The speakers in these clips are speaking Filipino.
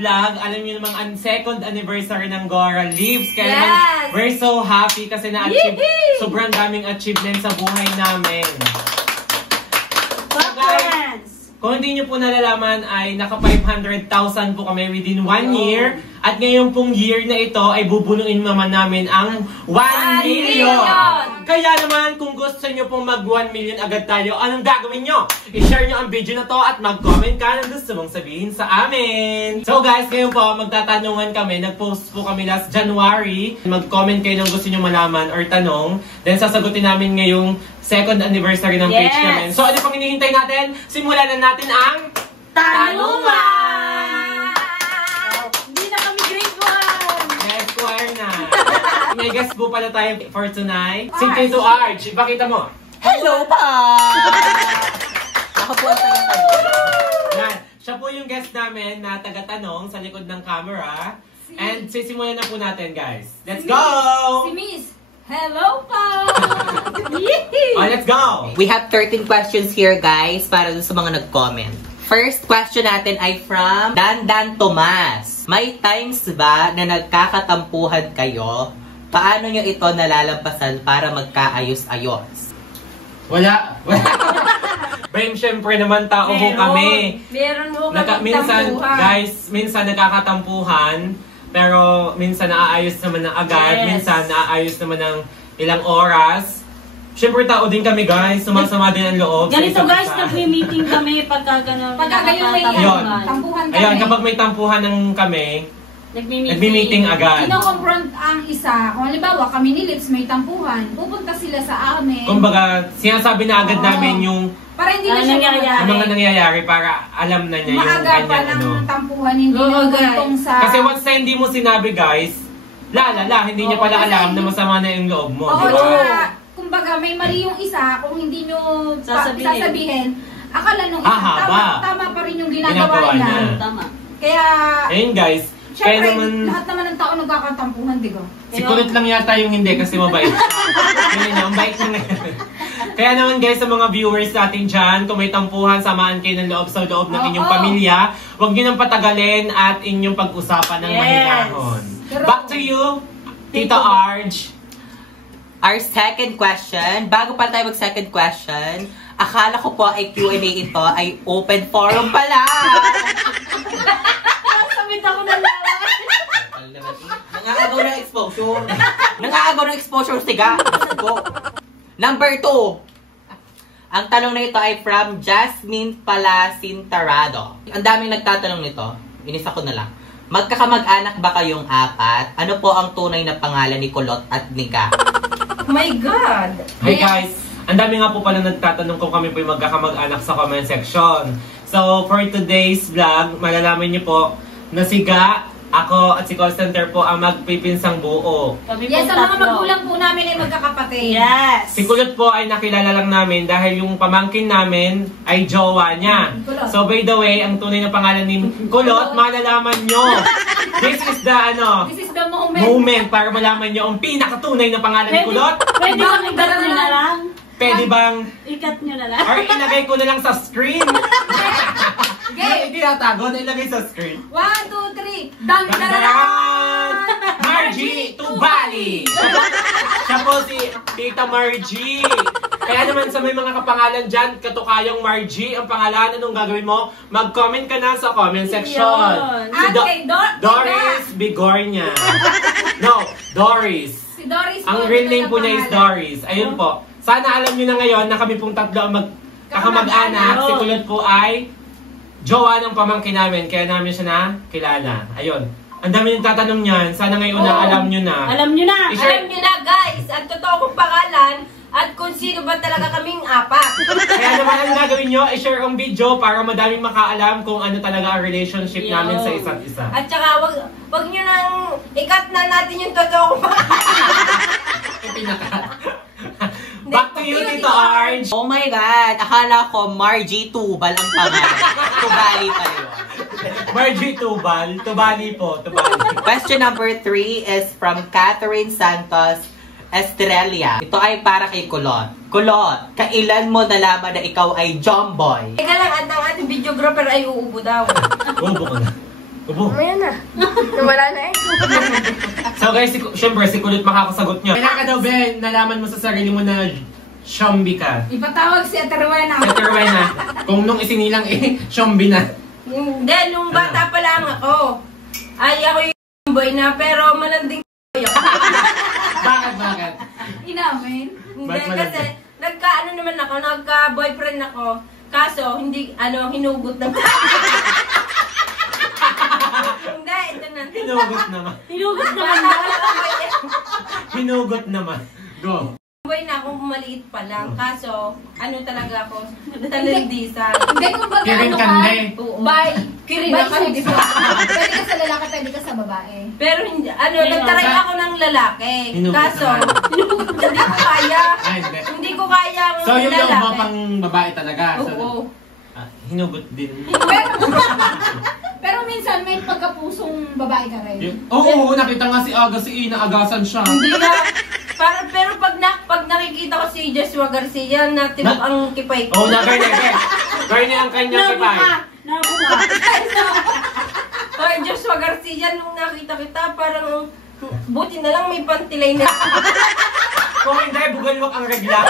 vlog, alam niyo namang ang second anniversary ng Gora Lives. Kaya naman, we're so happy kasi na-achieve, sobrang daming achievements sa buhay namin. So guys, kung hindi nyo po nalalaman ay naka 500,000 po kami within 1 year. At ngayon pong year na ito ay bubunuin naman namin ang 1 million! Kaya naman kung gusto nyo pong mag 1 million agad tayo, anong gagawin nyo? I-share nyo ang video na to at mag-comment ka ng gusto mong sabihin sa amin. So guys, ngayon po magtatanungan kami. Nag-post po kami last January. Mag-comment kayo ng gusto nyo malaman or tanong. Then sasagutin namin ngayong second anniversary ng page namin. So ano pang hinihintay natin? Simulan na natin ang tanungan! May guest po pala tayo for tonight. Si Tito Arch, ipakita mo. Hello pa! Ako po ang taga-tanong. Yan. Siya po yung guest namin na taga-tanong sa likod ng camera. And sisimulan na po natin, guys. Let's go! Si Miss. Hello pa! Oh, let's go! We have 13 questions here, guys, para dun sa mga nag-comment. First question natin ay from Dandan Tomas. May times ba na nagkakatampuhan kayo? Paano nyo ito nalalampasan para magkaayos-ayos? Wala. Bem, syempre naman tao ho kami. Meron ho kami Minsan, tampuhan. guys, minsan nagkakatampuhan. Pero minsan naaayos naman ng agad. Minsan naaayos naman ng ilang oras. Syempre tao din kami, guys. Sumasama din ang loob. Ganito guys, nagme-meeting kami pagka gano'n. Pagka gayon may tampuhan kami. Ayun, kapag may tampuhan ng kami, nagme-meeting agad. Kino-confront ang isa. Kung halimbawa, kami ni Lips may tampuhan, pupunta sila sa amin. Kumbaga, sinasabi na agad namin yung para hindi na siya yung mga nangyayari para alam na niya yung maaga pa kanyang ng tampuhan, hindi na sa... Kasi once na hindi mo sinabi, guys, hindi niya pala alam na masama na yung loob mo. Oo, diba? kumbaga, may mali yung isa, kung hindi nyo sasabihin, akala nung isa, tama pa rin yung ginagawa niya. Tama. Kaya... Ayun, guys. Siyempre, lahat naman ng tao nagkakatampuhan, di ba? Si Kulot lang yata yung hindi kasi mabait. Yun ang bait na ngayon. Kaya naman guys, sa mga viewers natin dyan, kung may tampuhan, samaan kayo ng loob sa loob ng inyong pamilya. Huwag nyo nang patagalin at inyong pag-usapan ng mahinahon. Back to you, Tita Arj. Our second question, bago pa tayo mag-second question, akala ko po ay Q&A ito ay open forum pala. Sabit ako na lang. Nangaagaw ng exposure. Nangaagaw ng exposure, siga. Number 2. Ang tanong na ito ay from Jasmine Palasin Tarado. Ang daming nagtatanong nito. Inisa ko na lang. Magkakamag-anak ba kayong 4? Ano po ang tunay na pangalan ni Kulot at ni Ga? Oh my God! Hi guys! Ang dami nga po pala nagtatanong kung kami po yung magkakamag-anak sa comment section. So, for today's vlog, malalaman niyo po na si Ga, ako at si call center po ang magpipinsang buo. Yes, ang mga magulang po namin ay magkakapatid. Yes! Si Kulot po ay nakilala lang namin dahil yung pamangkin namin ay jowa niya. So by the way, ang tunay na pangalan ni Kulot, malalaman nyo. This is the moment para malaman nyo ang pinakatunay na pangalan ni Kulot. Pwede bang ikat nyo na lang? Pwede bang ikat nyo na lang? or ilagay ko na lang sa screen? Hindi tinatago, ilagay sa screen. 1, 2, 3. Dang-dang! Margie Tubali! Siya po si Tita Margie. Kaya naman sa may mga kapangalan dyan, katukayang Margie, ang pangalan, anong gagawin mo? Mag-comment ka na sa comment section. Si Doris Bigornia. No, Doris. Si Doris. Ang real name po niya is Doris. Ayun po. Sana alam niyo na ngayon na kami pong tatlo ang magkakamag-anak. Si Kulot po ay jowa ng pamangkin namin, kaya namin siya nakilala. Ayun. Ang dami yung tatanong niyan. Sana ngayon na alam nyo na. Alam nyo na! Alam nyo na guys, ang totoo kong pangalan at kung sino ba talaga kaming 4. Kaya naman ang gagawin nyo, i-share ang video para madaming makaalam kung ano talaga ang relationship namin sa isa't isa. At saka wag nyo nang ikat na natin yung totoo kong pangalan. Back to you, Tito Arj! Oh my God! Akala ko Margie Tubal ang pangalan. Tubali pa yun. Margie Tubal. Tubali po. Tubali. Question number 3 is from Catherine Santos Estrella. Ito ay para kay Kulot. Kulot, kailan mo nalaman na ikaw ay Jomboy? Teka lang, at ang ating videographer ay uubo daw. Ubo ko na. Ubo. Ayan na. Nawala na eh. So guys, syempre si Kulot makakasagot niya. Kailan ka daw, Ben, nalaman mo sa sarili mo na Shombi ka? Ipatawag si Ate Rowena. Ate Rowena, kung nung isinilang Shombi na. Hindi, nung bata pa lang ako. Ay, ako yung boy na, pero malanding boy ako. Bakit? Inamin. Hindi, kasi nagka-ano naman ako, nagka-boyfriend ako. Kaso, hindi, hinugot na. Hindi, ito na. Hinugot naman. Hinugot naman na. Hinugot naman. Go. Boy na akong maliit pa lang. Kaso, talaga ako? Talandisan. Hindi, kung baga Kirin ano ka, kande. bye. Kirin Bye ako. sex. Pwede ka sa lalaki, pwede ka sa babae. Pero hindi, nagtaray ako ng lalaki. Hinugot Kaso, naman. hindi ko kaya. Ay, hindi. Hindi ko kaya ang So yung lalaki. loob mo pang babae talaga. So, Oo. hinugot din. Pero minsan may pagkapusong babae ka rin. Oo, nakita nga si Aga, si Ina, agasan siya. Hindi na. Pero pag nakikita ko si Joshua Garcia na tinok ang kipay ko. Oo, Garni ang kanyang kipay. Nabuka. Kaya Joshua Garcia, nung nakita kita, parang buti na lang may pantilay na. Kung hindi, bugalwak ang regla.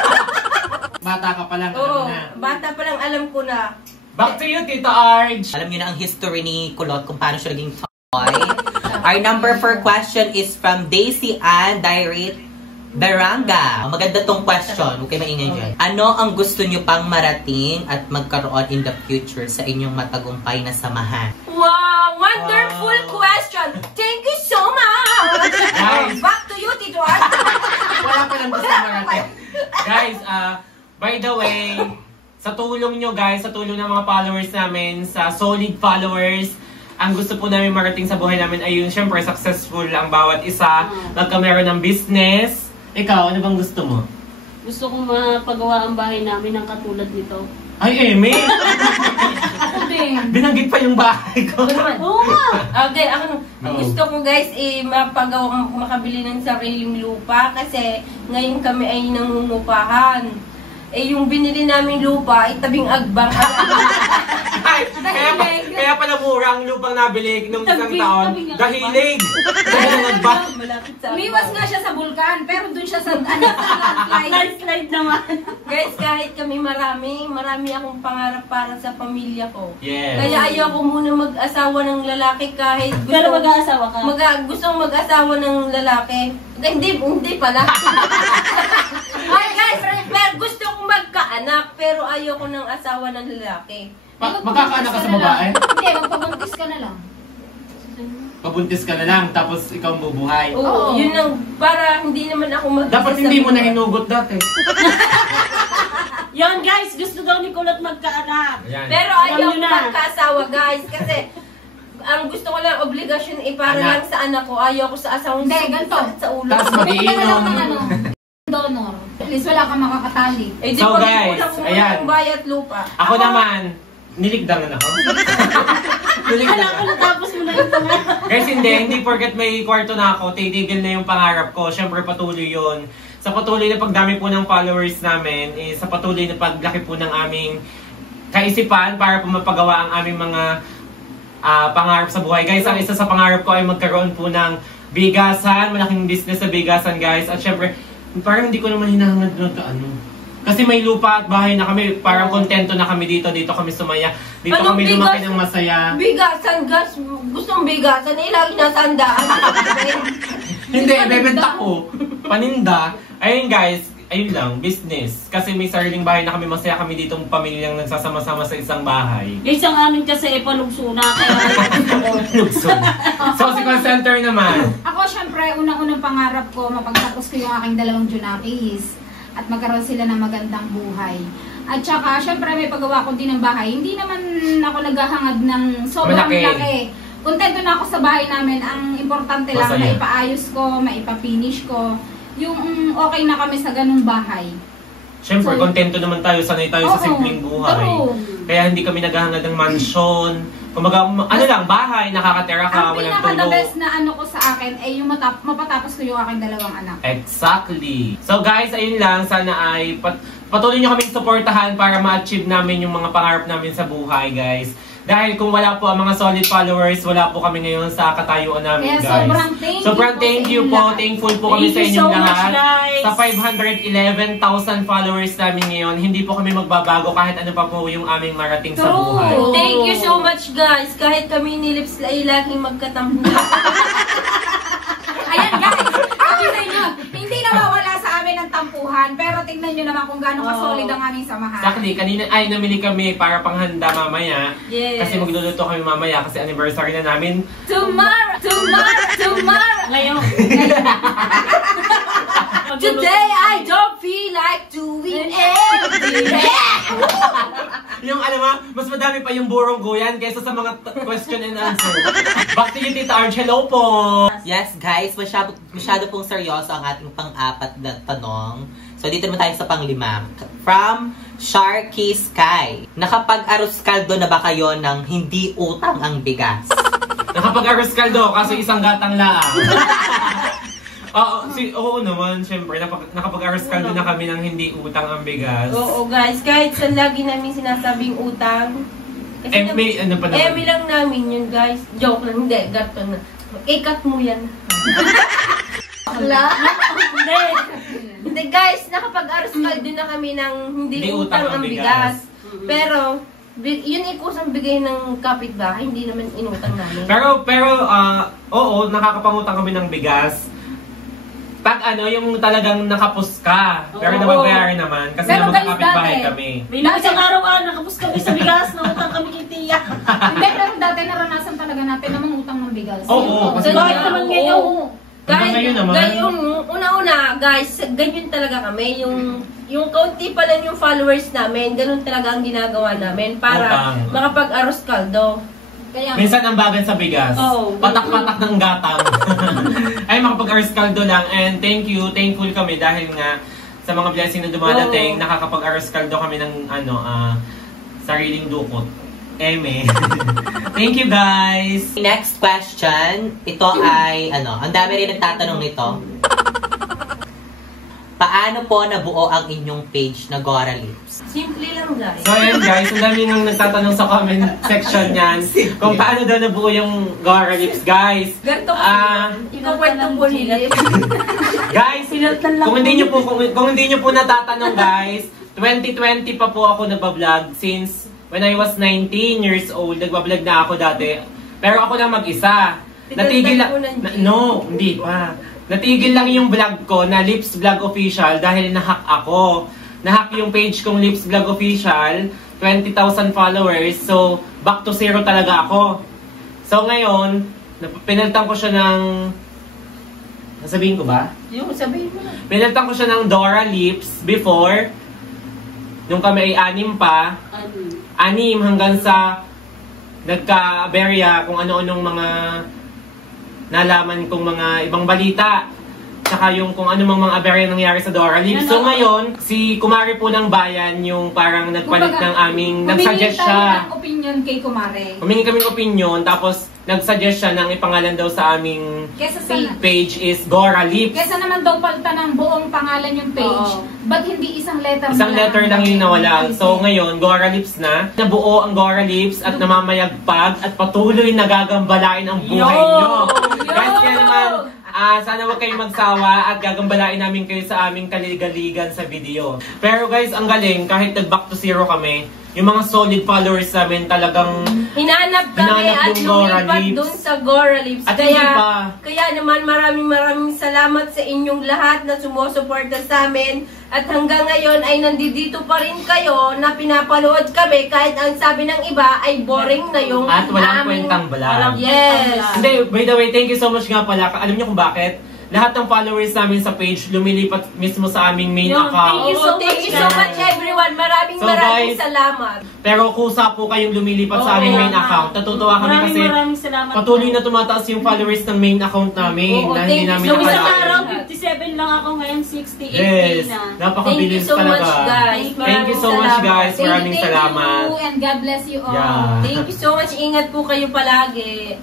Bata ka pa lang, alam Oo, na. bata pa lang alam ko na. Back to you, Tita Arj. Alam niyo na ang history ni Kulot kung paano siya naging toy. Our number 4 question is from Daisy Ann Direct Beranga. Maganda tong question. Huwag kayo maingay dyan. Ano ang gusto niyo pang marating at magkaroon in the future sa inyong matagumpay na samahan? Wow! Wonderful question! Thank you so much! Guys. Back to you, Tito Art! Wala pa lang gusto marating. Guys, by the way, sa tulong nyo guys, sa tulong ng mga followers namin, sa solid followers, ang gusto po namin marating sa buhay namin ay yun, syempre, successful ang bawat isa, magkameron ng business. Ikaw, ano bang gusto mo? Gusto kong mapagawa ang bahay namin ng katulad nito. Ay, Eme! Ako din. Binanggit pa yung bahay ko. Oo nga! Okay, ang gusto ko guys, makabili ng sariling lupa kasi ngayon kami ay nangungupahan. Yung binili namin lupa ay tabing agbang. Ay, kaya pala mura ang lupang nabili nung isang taon. Dahilig! Dahilig ba? Malapit sa Umiwas nga siya sa bulkan, pero dun siya sa landslide. Landslide naman. Guys, kahit kami marami akong pangarap para sa pamilya ko. Yes. Kaya ayaw ko muna mag-asawa ng lalaki kahit gusto. Pero mag-aasawa ka? Gustong mag-asawa ng lalaki. Hindi pala. Ay guys, pero gusto kong magkaanak pero ayaw ko ng asawa ng lalaki. Magkakaanak ka sa babae? Hindi, magpabuntis ka na lang. Pabuntis ka na lang, tapos ikaw ang bubuhay. Oo, yun lang. Para hindi naman ako mag-isa. Dapat hindi mo na hinugot dati. Yon guys, gusto daw ni Kulot magkaanak. Ayan. Pero Alam ayaw nyo ko na. magkaasawa guys. Kasi ang gusto ko lang obligasyon para Anak. lang sa anak ko. Ayaw ko sa asawang Hindi, ganito. sa ulo. Tapos Bumili ka na lang ng mag-iinom. donor. At least wala kang makakatali. Eh, di So, pag guys, kulang ko ayan. ng bayat lupa. Ako naman, niligdangan ako. Alam ko Niligdangan. natapos mo na yung pangarap. Guys, hindi porket may kwarto na ako, titigil na yung pangarap ko. Siyempre, patuloy yun. Sa patuloy na pagdami po ng followers namin, sa patuloy na paglaki po ng aming kaisipan para po mapagawa ang aming mga pangarap sa buhay. Guys, ang isa sa pangarap ko ay magkaroon po ng bigasan, malaking business sa bigasan, guys. At syempre, parang hindi ko naman hinahangad doon ka Kasi may lupa at bahay na kami, parang kontento na kami dito kami sumaya. Dito Anong kami lumaki bigas? ng masaya. Bigasan, gas. Gustong bigasan. Lagi nasa handaan. Hindi, bebenta ko. Paninda. Ayun guys, ayun lang, business. Kasi may sariling bahay na kami, masaya kami ditong pamilyang nagsasama-sama sa isang bahay. Guys, ang amin kasi ipalugso na. Kaya Lugson. So si call center naman. Ako, syempre, unang-unang pangarap ko, mapagtapos ko yung aking 2 Junakis at magkaroon sila ng magandang buhay. At saka, syempre, may paggawa ko din ng bahay. Hindi naman ako naghahangad ng sobrang Malaki. laki. Kontento na ako sa bahay namin. Ang importante lang, Masaya. maipaayos ko, maipapinish ko. Yung okay na kami sa ganung bahay. Siyempre, So, kontento naman tayo, sanay tayo sa Oo, simpleng buhay. true. Kaya hindi kami naghahangad ng mansion. Kumbaga, ano lang, bahay, nakakatira ka, Ang walang pinaka-the tulog. best na ano ko sa akin ay yung mapatapos ko yung aking 2 anak. Exactly. So guys, ayun lang. Sana ay patuloy nyo kaming suportahan para ma-achieve namin yung mga pangarap namin sa buhay, guys. Dahil kung wala po ang mga solid followers, wala po kami ngayon sa katayuan namin, Kaya guys. sobrang thank you po. po. Thankful po kami sa Thank you inyong so much, lahat. guys. Sa 511,000 followers namin ngayon, hindi po kami magbabago kahit ano pa po yung aming marating sa True. buhay. Thank you so much guys. Kahit kami ni Lips ay laging magkatampo. Ayan guys, sabi sa inyo, hindi nawawala sa amin ang tampuhan, pero tignan nyo naman kung gaano ka-solid ang aming samahan. Exactly, kanina ay namili kami para panghanda mamaya. Yes. Kasi magluluto kami mamaya kasi anniversary na namin. Tomorrow! Ngayon. Today I don't feel like doing anything. Yung alam mo, mas madami pa yung burong guyan kaysa sa mga question and answer. Back to you, Tita Arj. Hello po! Yes, guys, masyado pong seryoso ang ating pang-apat na tanong. So, dito naman tayo sa pang-5. From Sharky Sky. Nakapag-arroz caldo na ba kayo ng hindi utang ang bigas? Nakapag-arroz kaldo, kaso isang gatang laang. Oo naman, syempre, nakapag-arroz kaldo na kami ng hindi utang ang bigas. Oo guys, kahit sa lagi namin sinasabing utang. Ano pa naman? Lang namin yun guys. Joke lang, hindi, gato na. I-cut mo yan. Wala? Hindi guys, nakapag-aros kaldo na kami ng hindi utang ang bigas. Pero, yun ikusang bigay ng kapitbahay, hindi naman inutang namin. Pero, oo, nakakapangutang kami ng bigas. Pag yung talagang nakapos ka, pero nababayaran naman kasi Pero guys, magkakapitbahay dati, kami. May isang araw nakapos kami sa bigas, nautang kami kay Tia. Hindi, pero dati naranasan talaga natin namang utang ng bigas. Oo, kasi bakit naman ngayon? Hanggang ngayon naman. Ngayon, una-una, guys, ganyan talaga kami. Yung kaunti pa lang yung followers namin, ganun talaga ang ginagawa namin para Utang. makapag-aros kaldo. Kaya, Minsan ang bagan sa bigas. Oo. Patak-patak ng gatang. Ay, makapag-arroz kaldo lang. And thankful kami dahil nga sa mga blessing na dumadating, nakakapag-arroz kaldo kami ng sariling dukot. Eme. Thank you guys! Next question. Ito ay, ang dami rin nagtatanong nito. Paano po nabuo ang inyong page na Gora Lips? Simple lang guys. So ayan guys, ang dami nang nagtatanong sa comment section niyan kung paano daw nabuo yung Gora Lips, guys. Ganto ikaw kwento po ni Lips. Guys, kung hindi niyo po natatanong guys, 2020 pa po ako nagba-vlog since when I was 19 years old. Nagba-vlog na ako dati. Pero ako lang mag-isa. Natigil lang. No, hindi pa. Natigil lang yung vlog ko na Lips Vlog Official dahil nahack ako. Nahack yung page kong Lips Vlog Official, 20,000 followers. So, back to zero talaga ako. So, ngayon, pinalitan ko siya ng... Nasabihin ko ba? Yung sabihin mo na. Pinalitan ko siya ng Dora Lips before. Nung kami ay 6 pa. 6 hanggang sa nagka-aberya kung ano-anong mga nalaman kong mga ibang balita. Tsaka yung kung ano mga aberya nangyari sa Dora Lips. So ngayon, si Kumare po ng Bayan yung parang nagpalit ng aming, nagsuggest siya. Humingi tayo ng opinion kay Kumare. Humingi kaming opinion, tapos nagsuggest siya ng ipangalan daw sa aming page is Gora Lips. Kesa naman daw palta ng buong pangalan yung page, ba't hindi isang letter Isang letter lang yung nawala. So ngayon, Gora Lips na. Nabuo ang Gora Lips at namamayagpag at patuloy nagagambalain ang buhay nyo. Guys, kaya naman, sana wag kayong magsawa at gagambalain namin kayo sa aming kaligaligan sa video. Pero guys, ang galing, kahit nag-back to zero kami, yung mga solid followers namin talagang Hinanap kami at lumipat dun sa Gora Lips. At Kaya naman maraming salamat sa inyong lahat na sumusuporta sa amin. At hanggang ngayon ay nandito pa rin kayo na pinapanood kami kahit ang sabi ng iba ay boring na yung at walang kwentang vlog. Yes. Hindi, by the way, thank you so much nga pala. Alam niyo kung bakit? Lahat ng followers namin sa page lumilipat mismo sa aming main account. Thank you so much everyone. Maraming salamat. Pero kusa po kayong lumilipat sa aming main account. Natutuwa kami kasi patuloy na tumataas yung followers ng main account namin. Na hindi namin so, isang nakalain. araw, 57 lang ako ngayon, 68 Yes, na. napakabilis talaga. Thank you so much guys. Maraming salamat. Thank you and God bless you all. Yeah. Thank you so much. Ingat po kayo palagi.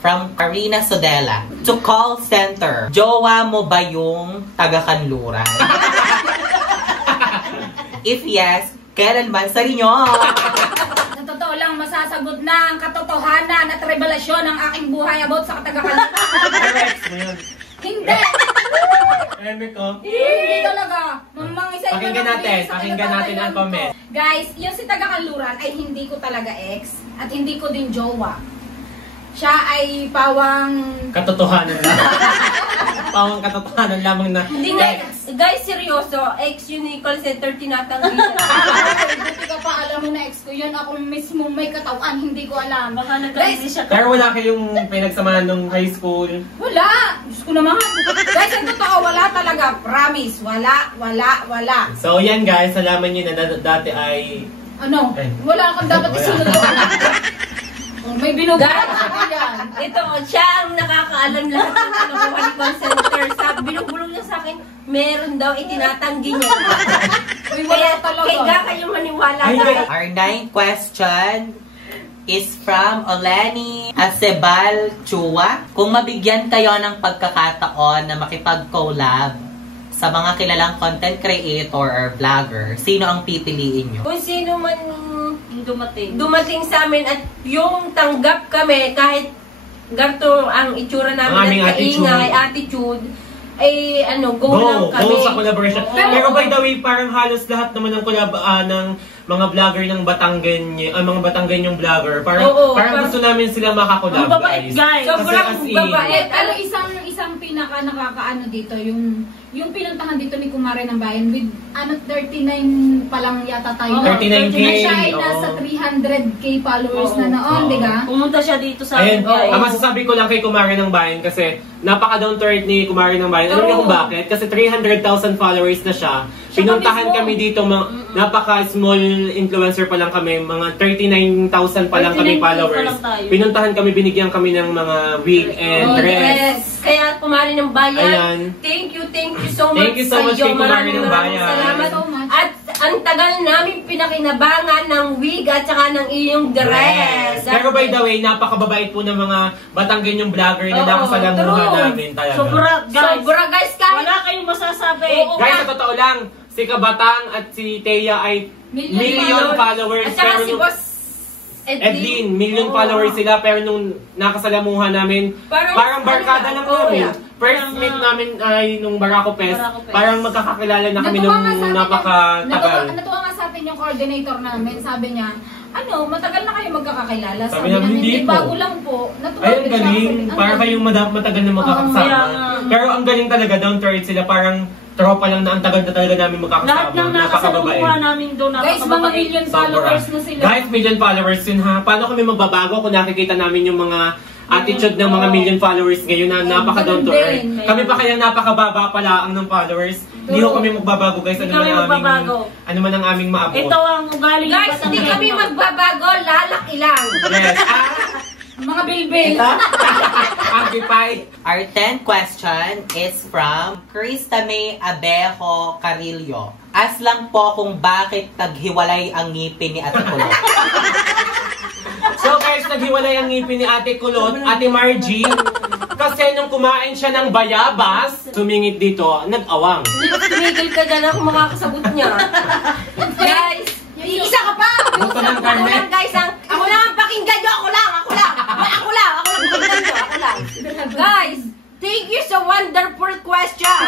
From Karina Sodela. To call center, jowa mo ba yung taga-Kanluran? If yes, kailan man sa rinyo? Sa totoo lang, masasagot abot na ang katotohanan at revelasyon ng aking buhay about sa Taga-Kanluran. Pero ex mo yun. Hindi! Eme ko. Hindi talaga. Mamang isa Pakinggan natin ang comment. Guys, yung si Taga-Kanluran ay hindi ko talaga ex at hindi ko din jowa. Siya ay pawang... Katotohanan lang. Pawang katotohanan lamang na. Hindi na, guys, seryoso. Ex yun ni call center tinatanggi. Buti ka pa alam mo na ex ko yun. Ako mismo may katawan, hindi ko alam. Baka nagkalisi siya. Pero wala kayong pinagsamahan nung high school. Wala! Diyos ko naman. Guys, ang totoo, wala talaga. Promise. Wala. So yan guys, alaman nyo na dati ay... Ano? Eh. Wala kang dapat isunod. May binugat ako yan. Ito, siya ang nakakaalam lahat ng kinukuha ni call center. Binubulong niya sa akin, meron daw itinatanggi niya. May wala talaga. Kaya kayo maniwala Ay, na. Our ninth question is from Oleni Acebal Chua. Kung mabigyan kayo ng pagkakataon na makipag-collab sa mga kilalang content creator or vlogger, sino ang pipiliin nyo? Kung sino man Dumating sa amin at yung tanggap kami kahit ganito ang itsura Ang namin aming at kaingay, attitude, ay go lang kami. Go sa collaboration. Pero by the way, parang halos lahat naman ng ng mga vlogger ng mga Batanggen yung vlogger. Parang gusto namin sila makakolab, Ang babait, guys. Sobrang babait. Pero isang pinaka nakakaano dito, yung pinuntahan dito ni Kumare ng Bayan with 39 pa lang yata tayo. 39K. Na siya ay nasa 300K followers na noon, di ba? Pumunta siya dito sa Ayun, akin, guys. ang masasabi ko lang kay Kumare ng Bayan kasi napaka-down to earth ni Kumare ng Bayan. Alam niyo kung bakit? Kasi 300,000 followers na siya. Pinuntahan kami dito, napaka-small influencer pa lang kami. Mga 39,000 pa lang kami 39K followers. pa lang tayo. Pinuntahan kami, binigyan kami ng mga wig and dress. Kaya Kumare ng Bayan, Ayan. thank you so much. Thank you so much kay Kumare ng Bayan. Salamat. So much. At ang tagal namin pinakinabangan ng wig at saka ng iyong dress. Pero by the way, napakababait po ng mga Batanggen yung vlogger na Oo, nakasalamuhan true. namin talaga. Sobra guys, kahit Wala kayong masasabi. Oo. Guys, sa totoo lang, si Kabatang at si Thea ay million followers. At saka Pero si nung- Boss Edlin, million Oo. followers sila, pero nung nakasalamuhan namin, parang barkada lang Oo, namin. yeah. First meet namin ay nung Barako Fest, Barako Fest. parang magkakakilala na kami Natuwa nung nga sa atin napakatagal. Natuwa nga sa atin yung coordinator namin. Sabi niya, matagal na kayo magkakakilala. Sabi namin, hindi po. bago lang po. Natuwa Ay, ang din siya galing. kasi Para kayong matagal na magkakasama. kaya nga. Pero ang galing talaga, down to earth sila. Parang tropa lang na ang tagal na talaga namin magkakasama. Lahat ng nakasalumuha namin doon, Guys, mga napakababait. million followers na sila. Guys, million followers yun ha. Paano kami magbabago kung nakikita namin yung mga attitude ng mga million followers ngayon na napaka down to earth. Ganun din. Kami pa kaya napakababa pala ang ng followers. Hindi ko kami magbabago guys. Hindi kami magbabago. Ano man ang aming maabot. Ito ang ugali ng Guys, hindi Batanggen. kami magbabago, lalaki lang. Yes. Mga bilbil. Amplify. Our 10th question is from Krista May Abejo Carillo. As lang po kung bakit naghiwalay ang ngipin ni Ate Kulot. So guys, naghiwalay ang ngipin ni Ate Kulot, Ate Margie. Kasi nung kumain siya ng bayabas, sumingit dito, nag-awang. Tumigil ka dyan ako makakasabot niya. Guys, isa ka pa! Gusto ng Ako karne? lang guys, ako lang ang pakinggan nyo, ako lang pakinggan nyo, ako lang. Guys, thank you sa wonderful question.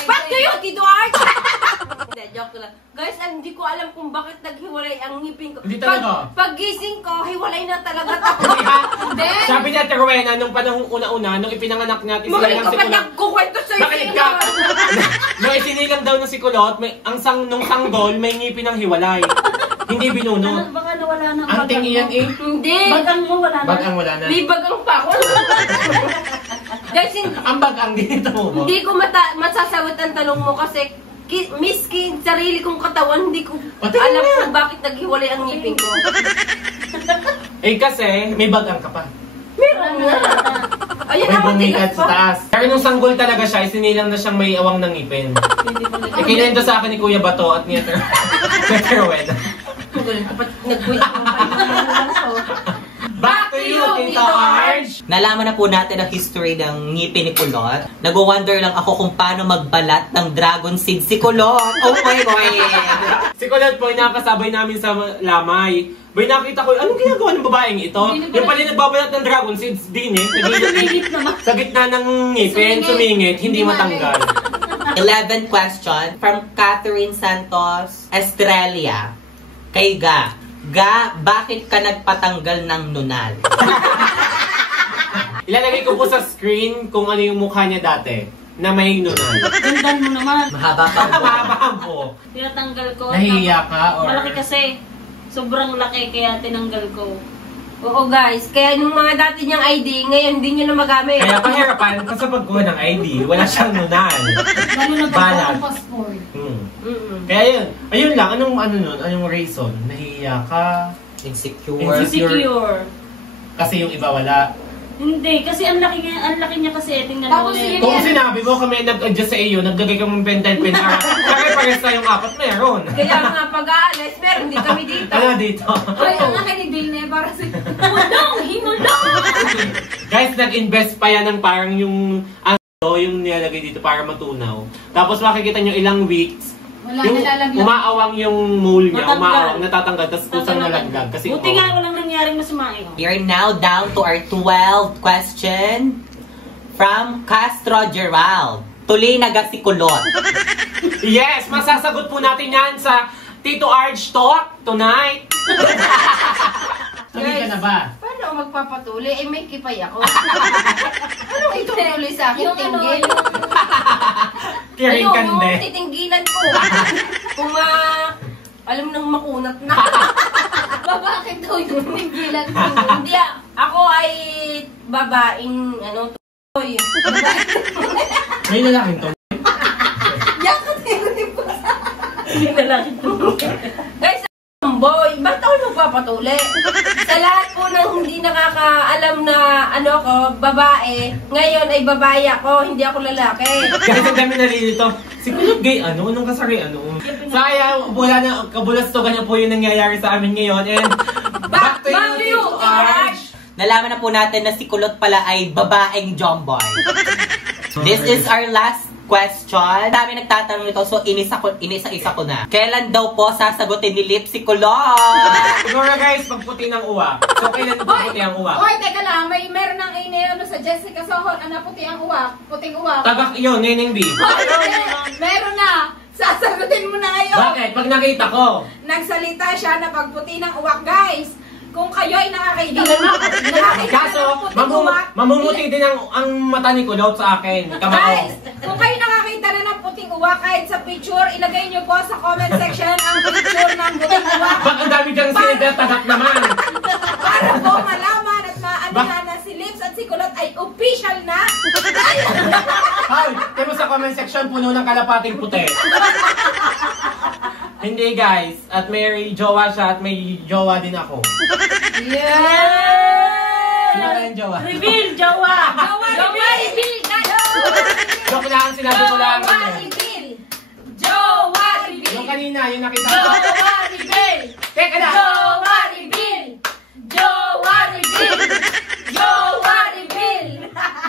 Back to you, Tito Art! Hindi, joke lang. Guys, hindi ko alam kung bakit naghiwalay ang ngipin ko. Hindi talaga. Pag gising ko, hiwalay na talaga ako. Hindi. Sabi ni Ate Rowena, nung panahong una-una, nung ipinanganak natin sila Bakit ng ka si pa Kulot. nagkukwento sa'yo? Bakit ka? Nung isinilang daw ng si Kulot, nung sanggol, may ngipin ng hiwalay. Hindi binunot. Baka nawala ng Ang bagang tingiyan mo. eh. Hindi. Bagang mo, wala na. Bagang wala na. May bagang pa ako. Guys, Ang bagang, ginito mo ba? hindi ko masasagot ang tanong mo kasi miski sarili kong katawan, hindi ko Patingin alam nga. kung bakit naghiwalay ang ngipin ko. Eh kasi, may bagang ka pa. Meron nga. Ayun May ako, bumikat tigas sa pa. taas. Pero nung sanggol talaga siya, isinilang na siyang may awang ng ngipin. Ikinento sa akin ni Kuya Bato at ni Ate Rowena. Nagkulit ko pa, nagkulit ko pa. Back to you, Tito Arj! Nalaman na po natin ang history ng ngipin ni Kulot. Nag-wonder lang ako kung paano magbalat ng dragon seed si Kulot. Oh my God! Si Kulot po, nakasabay namin sa lamay. Bay, nakita ko, anong ginagawa ng babaeng ito? Yung pala nagbabalat ng dragon seeds din eh. Sa gitna ng ngipin, sumingit, hindi matanggal. 11th question from Catherine Santos, Australia. Kay Ga. Ga, bakit ka nagpatanggal ng nunal? Ilalagay ko po sa screen kung ano yung mukha niya dati na may nunal. Gandaan mo naman. Mahaba pa po. Mahaba po. Tinatanggal ko. Nahihiya ka or... Malaki kasi. Sobrang laki kaya tinanggal ko. Oo guys, kaya nung mga dati niyang ID, ngayon hindi niyo na magamit. Kaya pahirapan kasi pagkuha ng ID, wala siyang nunal. Lalo na Balat. pag passport. Kaya yun, ayun lang, anong reason? Nahihiya ka? Insecure. Insecure. Kasi yung iba wala. Hindi, kasi ang laki niya kasi. Tingnan mo Tapos na yun yun. Kung sinabi mo kami nag-adjust sa iyo, naglagay ka mong pen para pare-pares na yung apat meron. Kaya nga pag-aalis, meron din kami dito. Ano dito? Ay, ang akin ni Bill na para sa... Himulong! Guys, nag-invest pa yan ng parang yung yung nilalagay dito para matunaw. Tapos makikita nyo ilang weeks, Wala, yung nalalaglag. umaawang yung mole niya, Matanggal. umaawang, natatanggal, tapos kusang nalaglag. Kasi Buti nga walang nangyaring masama eh. We are now down to our 12th question from Castro Gerald. Tuloy nagasikulot. Yes, masasagot po natin yan sa Tito Arch Talk tonight. Tuloy ka na ba? Paano ako magpapatuloy? Eh, may kipay ako. Ano itutuloy sa akin? Tinggil? Kiring kande. Titinggilan ko. Kung alam nang makunat na. Bakit daw yung tinggilan ko? Hindi, ako ay babaeng, tuloy. May lalaking to. Hindi na lang ito. Guys, boy, bakit ako magpapatuli? Sa lahat po ng hindi nakakaalam na ko, babae, ngayon ay babae ako, hindi ako lalaki. Guys, ang dami nalilito. Si Kulot gay, anong kasari, Sayang, wala na, kabulastogan na po yung nangyayari sa amin ngayon. And back to you, Tito Arch. Nalaman na po natin na si Kulot pala ay babaeng jomboy. This is our last question. Dami nagtatanong nito, so inisa-isa ko na. Kailan daw po sasagutin ni Lip si Kulot? Siguro guys, pagputi ng uwak. So, kailan pagputi ang uwak? Hoy, teka lang, meron ng sa Jessica Sohon, puti ang uwak, puting uwak. Tagak yun, Neneng B. Hoy, meron na! Sasagutin mo na ngayon! Bakit? Pag nakita ko. Nagsalita siya na pagputi ng uwak, guys! Kung kayo ay nakakita Kaso, mamumuti din ang mata ni Kulot sa akin. Guys, kung kayo nakakita na ng puting uwak kahit sa picture, ilagay nyo po sa comment section ang picture ng puting uwak. Bak ang dami dyan sinidel, tagak naman. Para po malaman at maanihan na si Lips at si Kulot ay official na. Ay, kayo sa comment section puno ng kalapating puti. Hindi guys, at may jowa siya at may jowa din ako. Yeah! Sino kayang jowa? Reveal, jowa! Jowa reveal! Joke lang, sinabi ko lang. Jowa reveal! Jowa reveal! Yung kanina, yung nakita ko. Jowa reveal! Teka na! Jowa reveal! Jowa reveal! Jowa reveal!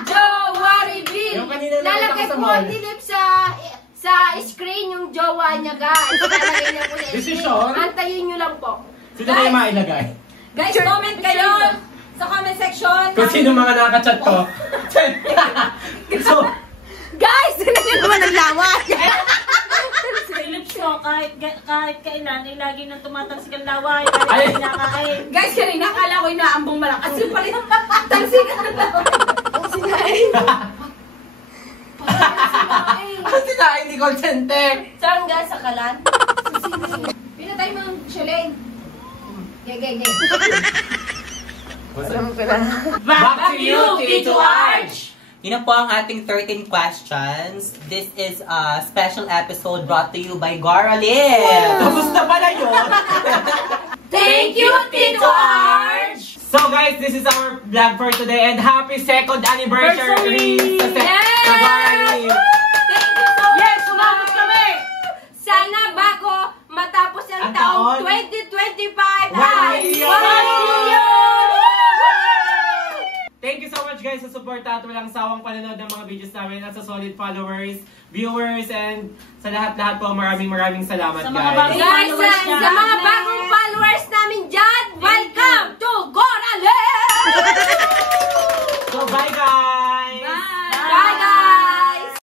Jowa reveal! Yung kanina nakita ko Lalagay sa po mall. ni Lips sa screen yung jowa niya, guys. Lalagay niya po sa screen. Decision? Antayin nyo lang po. Sino kayo mailagay? Guys, comment kayo sa comment section. Kung sino mga nakachat ko. So, Guys, sino nyo naman naglawat? Philips ko, kahit kailan, ay lagi nang tumatalsik ang laway. Ay. Kahit kinakain. Guys, kanina akala ko inaambong malakas yung palit. Talsikan na lawat. Sinain. ang sinain ni call center. Saan ga sa kalan? Pinatay mo ang Shalane. Gay. Back to you, Tito Arch. Yun po ang ating 13 questions. This is a special episode brought to you by Gora Live. Tapos na pala yun. Thank you, Tito Arch! So guys, this is our vlog for today and happy 2nd anniversary sa Gora Live. Thank you so much! Yes, sumabot kami! Sana bago matapos ang Ang taong taon? 2025 1 ay million! 1 million! Thank you so much sumusuporta at walang sawang panonood ng mga videos namin at sa solid followers, viewers, and sa lahat-lahat po, maraming salamat Sa mga guys. Guys, sa mga bagong followers namin dyan,